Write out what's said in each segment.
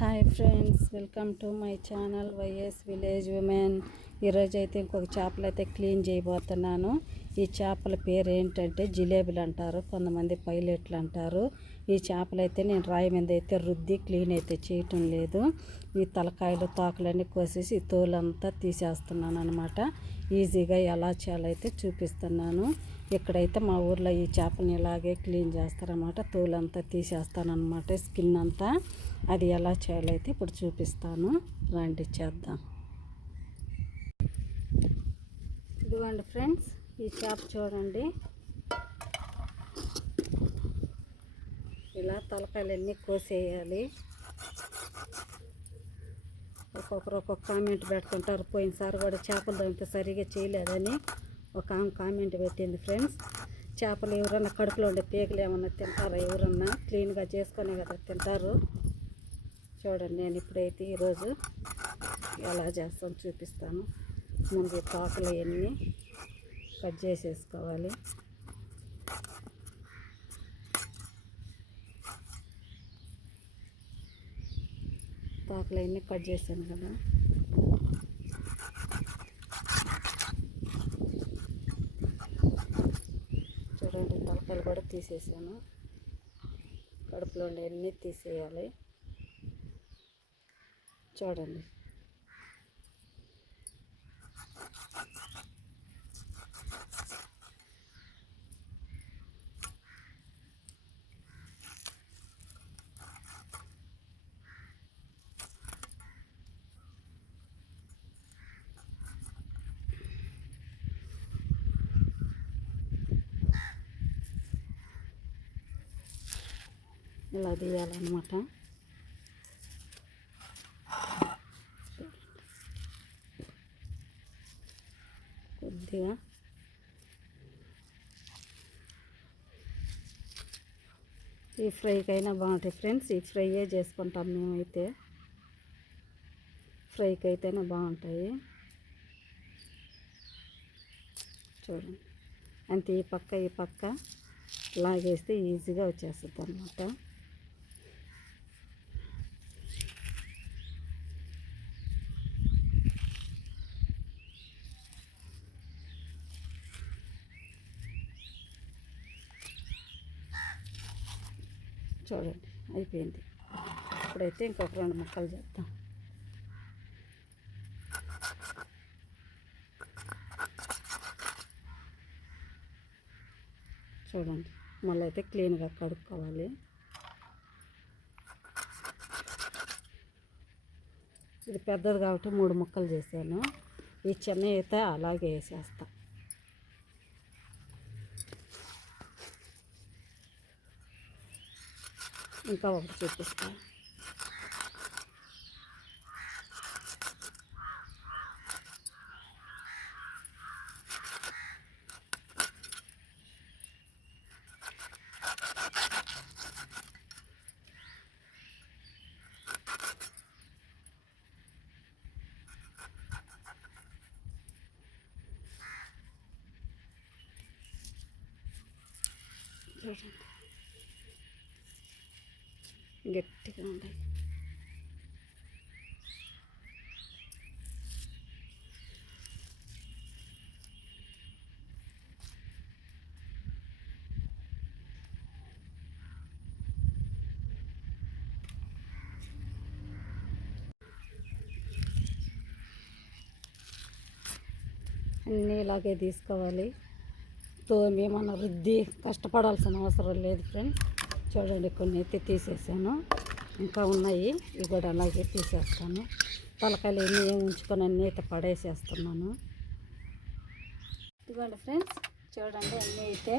Hi friends welcome to my channel YS village women ఈరోజు అయితే ఇంకొక చేపలు అయితే క్లీన్ చేయబోతున్నాను. ఈ చేపల పేరు ఏంటంటే జిలేబీలు అంటారు కొంతమంది పైలెట్లు అంటారు ఈ చేపలు అయితే నేను రాయి మీద అయితే రుద్ది క్లీన్ అయితే చేయటం లేదు. ఈ తలకాయలు తోకలన్నీ కోసేసి ఈ తోలంతా తీసేస్తున్నాను అనమాట ఈజీగా ఎలా చేయాలైతే చూపిస్తున్నాను. ఇక్కడైతే మా ఊర్లో ఈ చేపని ఇలాగే క్లీన్ చేస్తారన్నమాట. తోలంతా తీసేస్తానమాట స్కిన్ అంతా అది ఎలా చేయాలైతే ఇప్పుడు చూపిస్తాను. రండి చేద్దాం. ఇదిగోండి ఫ్రెండ్స్ ఈ చేప చూడండి. ఇలా తలకాయలన్నీ కోసేయాలి. ఒక్కొక్కరు ఒక్కొక్క కామెంట్ పెడుతుంటారు పోయినసారి కూడా చేపలు దొంగితే సరిగా చేయలేదని ఒక ఆమె కామెంట్ పెట్టింది ఫ్రెండ్స్. చేపలు ఎవరన్నా కడుపులో ఉండే పేగులు ఏమన్నా తింటారా? ఎవరన్నా క్లీన్గా చేసుకునే కదా తింటారు. చూడండి నేను ఇప్పుడైతే ఈరోజు ఎలా చేస్తాను చూపిస్తాను. ముందు ఈ తోకలు కట్ చేసేసుకోవాలి. తోకలు అవన్నీ కట్ చేశాను కదా. చూడండి తలకాయలు కూడా తీసేసాను. కడుపులో ఉండే అన్నీ తీసేయాలి. చూడండి. ఇలా తీయాలన్నమాట. కొద్దిగా. ఈ ఫ్రైకైనా బాగుంటాయి ఫ్రెండ్స్. ఈ ఫ్రైయే చేసుకుంటాం మేమైతే. ఫ్రైకి అయితేనే బాగుంటాయి. చూడండి. అంతే ఈ పక్క ఈ పక్క లాగేస్తే ఈజీగా వచ్చేస్తుంది అన్నమాట చూడండి. అయిపోయింది. ఇప్పుడైతే ఇంకొక రెండు ముక్కలు చేద్దాం. చూడండి. మళ్ళీ అయితే క్లీన్గా కడుక్కోవాలి. ఇది పెద్దది కాబట్టి మూడు ముక్కలు చేశాను. ఈ చిన్న అయితే అలాగే వేసేస్తా ఇంకా ఒకటి చూపిస్తా చూడండి గట్టిగా ఉన్నాయి అన్నీ ఇలాగే తీసుకోవాలి. తో ఏమన్నా రుద్ది కష్టపడాల్సిన అవసరం లేదు ఫ్రెండ్స్ చూడండి కొన్ని అయితే తీసేసాను. ఇంకా ఉన్నాయి. ఇవి కూడా అలాగే తీసేస్తాను. తలకాయలు ఎన్ని ఏమి ఉంచుకొని అన్నీ అయితే పడేసేస్తున్నాను. ఇదిగోండి ఫ్రెండ్స్ చూడండి అన్నీ అయితే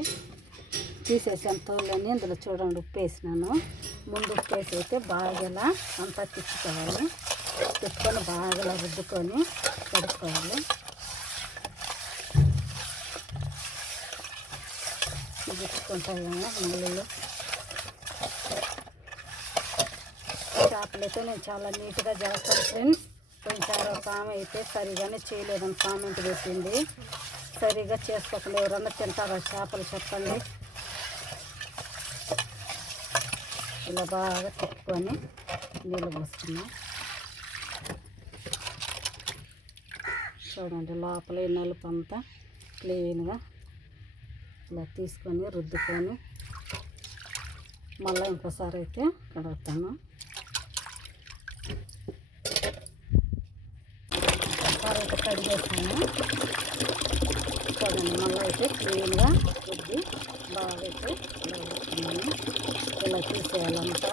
తీసేసాను తోళ్ళని ఇందులో చూడండి ఉప్పు వేసినాను. ముందు ఉప్పు వేసి అయితే బాగా అంతా తిప్పుకోవాలి. తిప్పుకొని బాగా రుద్దుకొని కడుక్కోవాలి. గుచ్చుకుంటాయి కదా ముళ్ళు చేపలు అయితే నేను చాలా నీట్గా చేస్తాను ఫ్రెండ్స్. కొంచెం ఒక ఆమె అయితే సరిగానే చేయలేదని కామెంట్ పెట్టింది. సరిగా చేసుకోకుండా ఎవరన్నా తింటారా చేపలు చెప్పండి. ఇలా బాగా తిప్పుకొని నీళ్ళు పోసుకున్నాం చూడండి లోపల నలుపు అంతా క్లీన్గా ఇలా తీసుకొని రుద్దుకొని మళ్ళీ ఇంకోసారి అయితే కడుగుతాను. ఒకసారి చేస్తాను చూడండి మళ్ళీ అయితే క్లీన్గా కొద్ది బాగా అయితే ఇలా వేసుకున్నాను ఇలా తీసేయాలంతా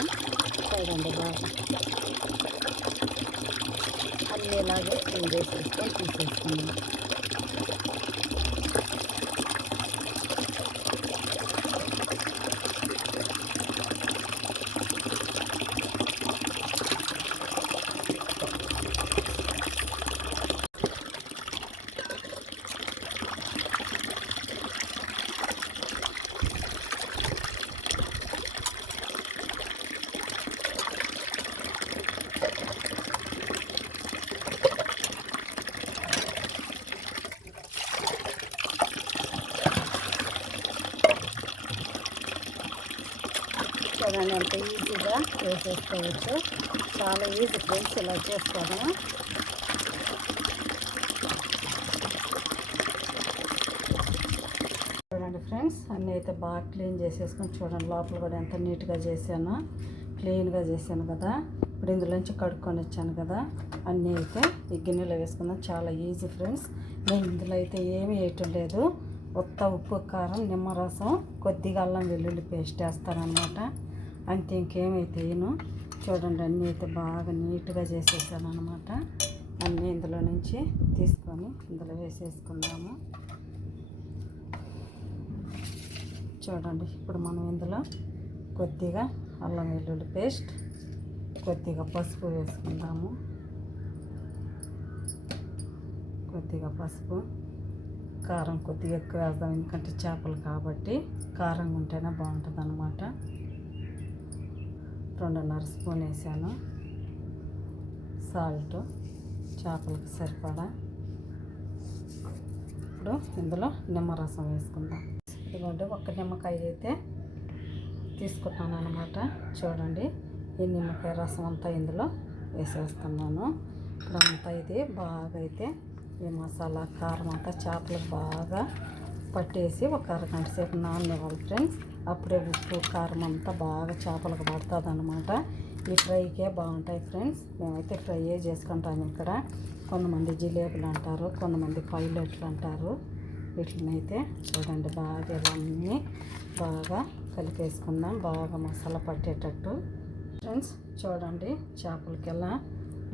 చూడండి బాగా. అన్నీ ఇలాగే క్లీన్ చేసేసుకొని తీసేస్తున్నాను చూడండి ఎంత ఈజీగా వేసేసుకోవచ్చు చాలా ఈజీ ఫ్రెండ్స్ ఇలా చేసుకోవడం. చూడండి ఫ్రెండ్స్ అన్నీ అయితే బాగా క్లీన్ చేసేసుకొని చూడండి లోపల కూడా ఎంత నీట్గా చేశాను. క్లీన్గా చేశాను కదా. ఇప్పుడు ఇందులోంచి కడుక్కొని వచ్చాను కదా. అన్నీ అయితే ఈ గిన్నెలో వేసుకుందాం. చాలా ఈజీ ఫ్రెండ్స్. నేను ఇందులో అయితే ఏమీ వేయటం లేదు. ఉత్త ఉప్పు కారం నిమ్మరసం కొద్దిగా అల్లం వెల్లుల్లి పేస్ట్ వేస్తానమాట అంతే ఇంకేమైతే నేను చూడండి అన్నీ అయితే బాగా నీట్గా చేసేసాను అనమాట అన్నీ ఇందులో నుంచి తీసుకొని ఇందులో వేసేసుకున్నాము. చూడండి ఇప్పుడు మనం ఇందులో కొద్దిగా అల్లం వెల్లుల్లి పేస్ట్ కొద్దిగా పసుపు వేసుకుందాము. కొద్దిగా పసుపు కారం కొద్దిగా ఎక్కువ వేద్దాం ఎందుకంటే చేపలు కాబట్టి కారంగా ఉంటేనే బాగుంటుంది అనమాట రెండున్నర స్పూన్ వేసాను. సాల్ట్ చేపలకు సరిపడా. ఇప్పుడు ఇందులో నిమ్మరసం వేసుకుందాం. ఇదిగోండి ఒక్క నిమ్మకాయ అయితే తీసుకుంటాను అనమాట చూడండి ఈ నిమ్మకాయ రసం అంతా ఇందులో వేసేస్తున్నాను. ఇప్పుడు అంతా ఇది బాగా అయితే ఈ మసాలా కారం అంతా చేపలకు బాగా పట్టేసి ఒక అరగంట సేపు నాననివ్వాలి ఫ్రెండ్స్. అప్పుడే ఉప్పు కారం అంతా బాగా చేపలకు పడుతుంది అనమాట ఈ ఫ్రైకే బాగుంటాయి ఫ్రెండ్స్. మేమైతే ఫ్రైయే చేసుకుంటాము ఇక్కడ. కొంతమంది జిలేబులు అంటారు కొంతమంది పైలట్లు అంటారు. వీటినైతే చూడండి బాగా ఇవన్నీ బాగా కలిపేసుకుందాం. బాగా మసాలా పట్టేటట్టు. ఫ్రెండ్స్ చూడండి చేపలకెల్లా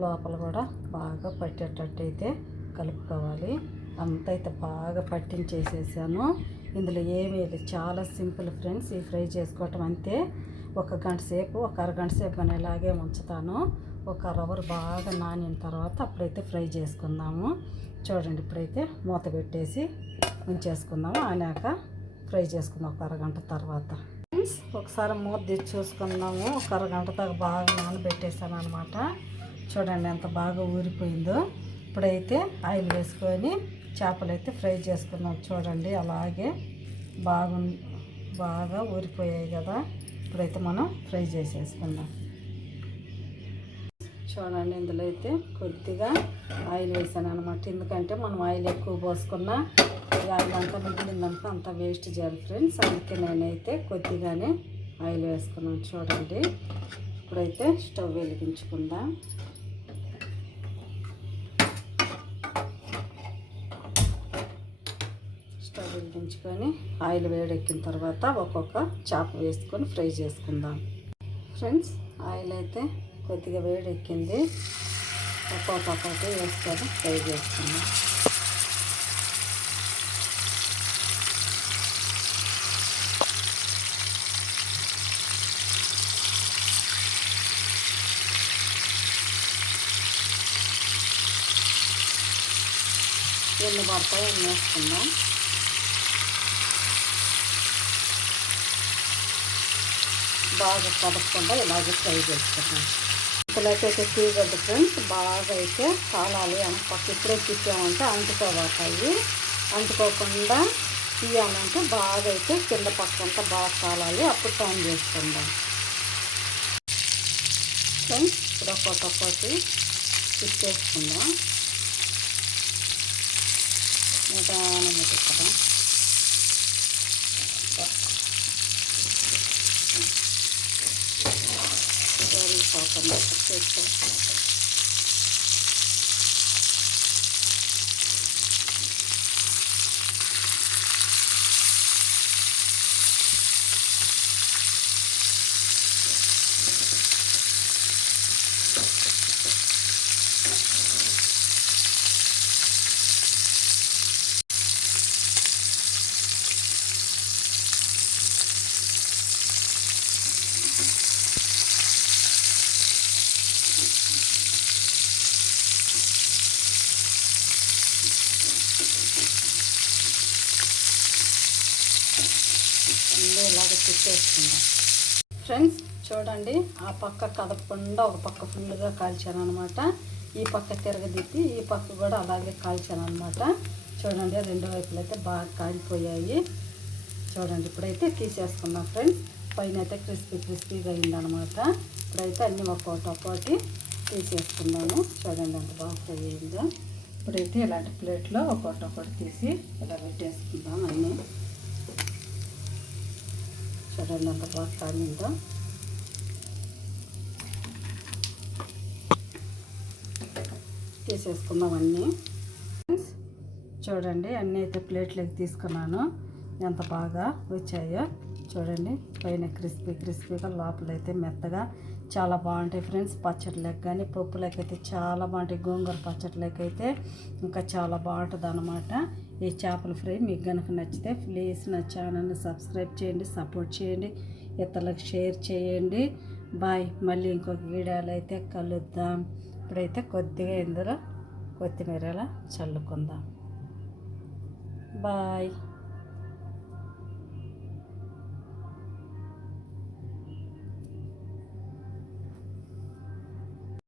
లోపల కూడా బాగా పట్టేటట్టు అయితే కలుపుకోవాలి. అంత అయితే బాగా పట్టించేసేసాను. ఇందులో ఏమీ లేదు. చాలా సింపుల్ ఫ్రెండ్స్. ఈ ఫ్రై చేసుకోవటం అంతే. ఒక గంట సేపు ఒక అరగంట సేపు కానీ ఇలాగే ఉంచుతాను. ఒక రవర్ బాగా నానిన తర్వాత అప్పుడైతే ఫ్రై చేసుకుందాము. చూడండి ఇప్పుడైతే మూత పెట్టేసి ఉంచేసుకుందాము. ఆనాక ఫ్రై చేసుకుందాం ఒక అరగంట తర్వాత. ఫ్రెండ్స్ ఒకసారి మూత తెచ్చి చూసుకుందాము. ఒక అరగంట దాకా బాగా నానబెట్టేసాను అనమాట చూడండి ఎంత బాగా ఊరిపోయిందో. ఇప్పుడైతే ఆయిల్ వేసుకొని చేపలు అయితే ఫ్రై చేసుకున్నాం చూడండి అలాగే బాగు బాగా ఊరిపోయాయి కదా. ఇప్పుడైతే మనం ఫ్రై చేసేసుకుందాం. చూడండి ఇందులో అయితే కొద్దిగా ఆయిల్ వేసాను అనమాట ఎందుకంటే మనం ఆయిల్ ఎక్కువ పోసుకున్నా ఈ ఆయిల్ అంతా మిగిలిందంతా అంతా వేస్ట్ చేయాలి ఫ్రెండ్స్. అందుకే నేనైతే కొద్దిగానే ఆయిల్ వేసుకున్నాను చూడండి. ఇప్పుడైతే స్టవ్ వెలిగించుకుందాం. ఉంచుకొని ఆయిల్ వేడెక్కిన తర్వాత ఒక్కొక్క చాప వేసుకొని ఫ్రై చేసుకుందాం. ఫ్రెండ్స్ ఆయిల్ అయితే కొద్దిగా వేడెక్కింది. ఒక్కొక్క ఒక్కొక్కటి వేసుకొని ఫ్రై చేసుకుందాం. ఎన్ని పడతాయో అన్నీ వేసుకుందాం. బాగా కదపకుండా ఇలాగే ఫ్రై చేసుకుంటాం ఇప్పుడైతే తీగడ్డు ఫ్రెండ్స్ బాగా అయితే కాలాలి పక్క ఇప్పుడే తీసామంటే అంటుకోబోతాయి అంటుకోకుండా తీయాలంటే బాగా అయితే కింద పక్కంతా బాగా కాలాలి. అప్పుడు టైం చేసుకుందాం. ఫ్రెండ్స్ ఇప్పుడు ఒక్కొక్కటి తిప్పేసుకుందాం. నిదానం తిప్పడం సరిపోతుంది చేసుకో ఇలాగ తిప్పేసుకుందాం. ఫ్రెండ్స్ చూడండి ఆ పక్క కదపకుండా ఒక పక్క ఫుల్గా కాల్చాను అనమాట ఈ పక్క తిరగదిద్ది ఈ పక్క కూడా అలాగే కాల్చాను అనమాట చూడండి రెండు వైపులు అయితే బాగా కాలిపోయాయి. చూడండి ఇప్పుడైతే తీసేసుకున్నాం ఫ్రెండ్స్ పైన అయితే క్రిస్పీ క్రిస్పీగా అయిందనమాట ఇప్పుడైతే అన్నీ ఒక్కోటి ఒక్కోటి తీసేసుకున్నాను చూడండి ఎంత బాగా ఫ్రై అయిందో. ఇప్పుడైతే ఇలాంటి ప్లేట్లో ఒక్కొక్కటి ఒకటి తీసి ఇలా పెట్టేసుకుందాం అన్నీ. చూడండి ఎంత బాగా కాలిందో తీసేసుకుందాం అన్నీ. చూడండి అన్నీ అయితే ప్లేట్లోకి తీసుకున్నాను. ఎంత బాగా వచ్చాయో చూడండి. పైన క్రిస్పీ క్రిస్పీగా లోపలైతే మెత్తగా చాలా బాగుంటాయి ఫ్రెండ్స్. పచ్చడిలోకి కానీ పప్పులోకి అయితే చాలా బాగుంటాయి. గోంగూర పచ్చడిలోకి అయితే ఇంకా చాలా బాగుంటుంది అనమాట ఈ చేపల ఫ్రై మీకు కనుక నచ్చితే ప్లీజ్ నా ఛానల్ని సబ్స్క్రైబ్ చేయండి సపోర్ట్ చేయండి ఇతరులకు షేర్ చేయండి. బాయ్. మళ్ళీ ఇంకొక వీడియోలో అయితే కలుద్దాం. ఇప్పుడైతే కొద్దిగా ఇందులో కొత్తిమీర చల్లుకుందాం. బాయ్.